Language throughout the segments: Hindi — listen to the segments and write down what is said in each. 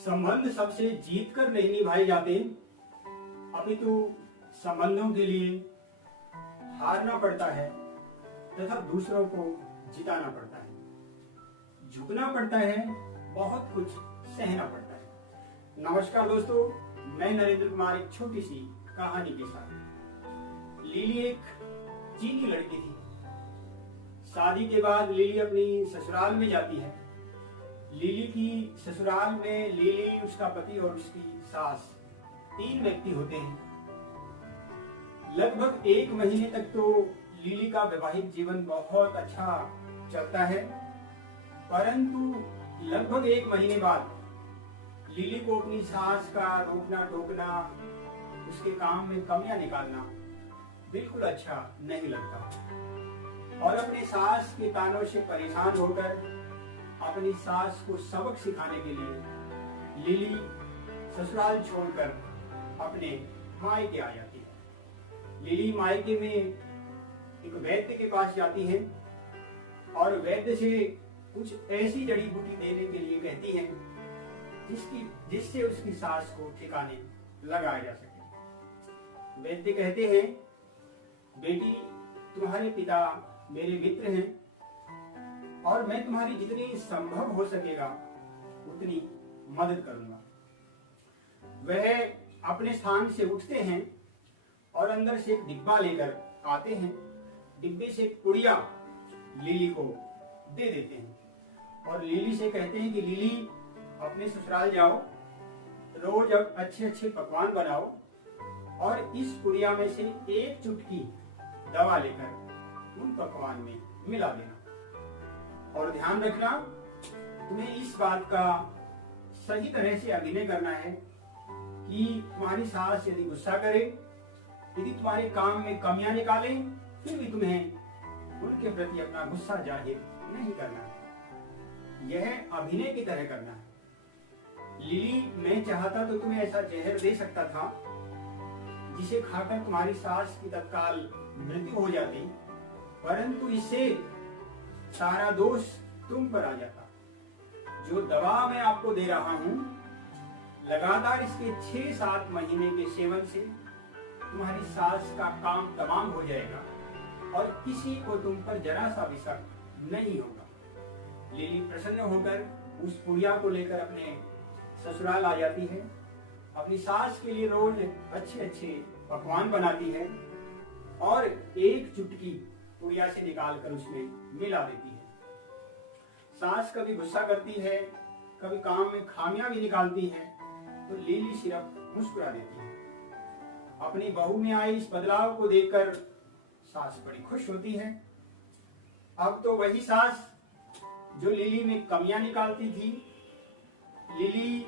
संबंध सबसे जीत कर नहीं निभाए जाते, अपितु संबंधों के लिए हारना पड़ता है तथा दूसरों को जिताना पड़ता है, झुकना पड़ता है, बहुत कुछ सहना पड़ता है। नमस्कार दोस्तों, मैं नरेंद्र कुमार एक छोटी सी कहानी के साथ। लिली एक चीनी लड़की थी। शादी के बाद लिली अपनी ससुराल में जाती है। लिली की ससुराल में लिली, उसका पति और उसकी सास, 3 व्यक्ति होते हैं। लगभग 1 महीने तक तो लिली का वैवाहिक जीवन बहुत अच्छा चलता है, परंतु लगभग 1 महीने बाद लिली को अपनी सास का रोकना टोकना, उसके काम में कमियां निकालना बिल्कुल अच्छा नहीं लगता और अपने सास के तानों से परेशान होकर अपनी सास को सबक सिखाने के लिए लिली ससुराल छोड़कर अपने मायके आ जाती है। लिली मायके में एक वैद्य के पास जाती है और वैद्य से कुछ ऐसी जड़ी बूटी देने के लिए कहती है जिससे उसकी सास को ठिकाने लगाया जा सके। वैद्य कहते हैं, बेटी, तुम्हारे पिता मेरे मित्र हैं और मैं तुम्हारी जितनी संभव हो सकेगा उतनी मदद करूंगा। वह अपने स्थान से उठते हैं और अंदर से एक डिब्बा लेकर आते हैं। डिब्बे से एक पुड़िया लिली को दे देते हैं और लिली से कहते हैं कि लिली, अपने ससुराल जाओ, रोज अब अच्छे अच्छे पकवान बनाओ और इस पुड़िया में से एक चुटकी दवा लेकर उन पकवान में मिला देना और ध्यान रखना, तुम्हें इस बात का सही तरह से अभिनय करना है कि तुम्हारी सास यदि गुस्सा करे, यदि तुम्हारे काम में कमियां निकाले, फिर भी तुम्हें उनके प्रति अपना गुस्सा जाहिर नहीं करना है। यह अभिनय की तरह करना है। लिली, मैं चाहता तो तुम्हें ऐसा जहर दे सकता था जिसे खाकर तुम्हारी सास की तत्काल मृत्यु हो जाती, परंतु इससे सारा दोष तुम पर आ जाता। जो दवा मैं आपको दे रहा हूं, लगातार इसके 6-7 महीने के सेवन से तुम्हारी सास का काम तमाम हो जाएगा और किसी को तुम पर जरा सा भी शक नहीं होगा। लिली प्रसन्न होकर उस पुड़िया को लेकर अपने ससुराल आ जाती है। अपनी सास के लिए रोज अच्छे अच्छे पकवान बनाती है और एक चुटकी पुड़िया से निकालकर उसमें मिला देती है। सास कभी गुस्सा करती है, कभी काम में खामियां भी निकालती है, तो लिली सिर्फ मुस्कुरा देती है। अपनी बहू में आए इस बदलाव को देखकर सास बड़ी खुश होती है। अब तो वही सास जो लिली में कमियां निकालती थी, लिली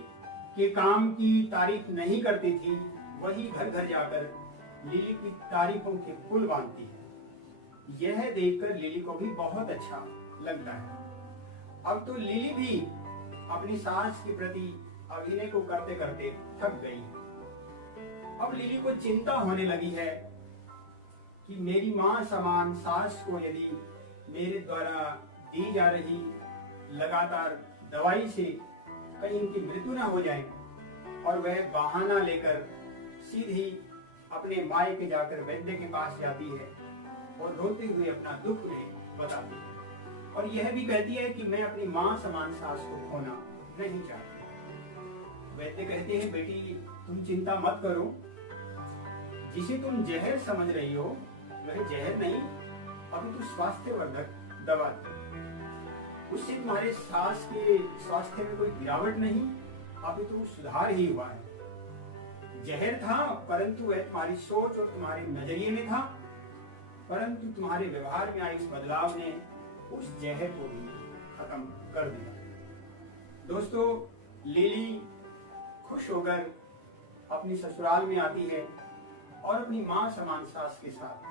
के काम की तारीफ नहीं करती थी, वही घर घर जाकर लिली की तारीफों के पुल बांधती है। यह देखकर लिली को भी बहुत अच्छा लगता है। अब तो लिली भी अपनी सास के प्रति अभिनय को करते करते थक गई है। अब लिली को चिंता होने लगी है कि मेरी मां समान सास को यदि मेरे द्वारा दी जा रही लगातार दवाई से कहीं इनकी मृत्यु ना हो जाए, और वह बहाना लेकर सीधी अपने मायके जाकर वैद्य के पास जाती है और रोते हुए अपना दुख उन्हें बताती है और यह भी कहती है कि मैं अपनी मां समान सास को खोना नहीं चाहती। वैद्य कहते हैं, बेटी, तुम चिंता मत करो, जिसे तुम जहर समझ रही हो वह जहर नहीं, अभी तो स्वास्थ्यवर्धक दवा थी। उससे तुम्हारे सास के स्वास्थ्य में कोई गिरावट नहीं, अभी तो सुधार ही हुआ है। जहर था, परंतु वह तुम्हारी सोच और तुम्हारे नजरिए में था, परंतु तुम्हारे व्यवहार में आई इस बदलाव ने उस जहर को भी खत्म कर दिया। दोस्तों, लिली खुश होकर अपनी ससुराल में आती है और अपनी मां समान सास के साथ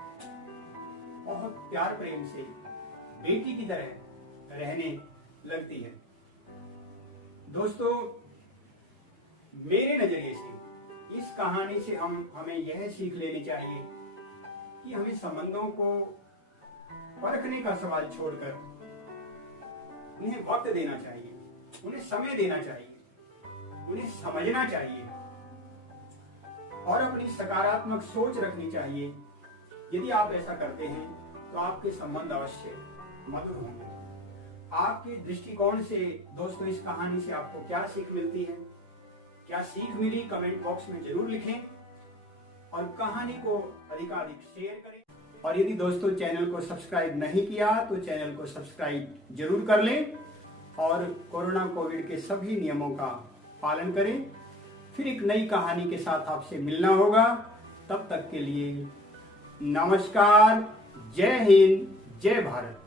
बहुत प्यार प्रेम से बेटी की तरह रहने लगती है। दोस्तों, मेरे नजरिए से इस कहानी से हमें यह सीख लेनी चाहिए कि हमें संबंधों को परखने का सवाल छोड़कर उन्हें वक्त देना चाहिए, उन्हें समय देना चाहिए, उन्हें समझना चाहिए और अपनी सकारात्मक सोच रखनी चाहिए। यदि आप ऐसा करते हैं तो आपके संबंध अवश्य मधुर होंगे। आपके दृष्टिकोण से दोस्तों इस कहानी से आपको क्या सीख मिलती है, क्या सीख मिली, कमेंट बॉक्स में जरूर लिखें और कहानी को अधिकाधिक शेयर करें। और यदि दोस्तों चैनल को सब्सक्राइब नहीं किया तो चैनल को सब्सक्राइब जरूर कर लें और कोरोना कोविड के सभी नियमों का पालन करें। फिर एक नई कहानी के साथ आपसे मिलना होगा। तब तक के लिए नमस्कार, जय हिंद, जय भारत।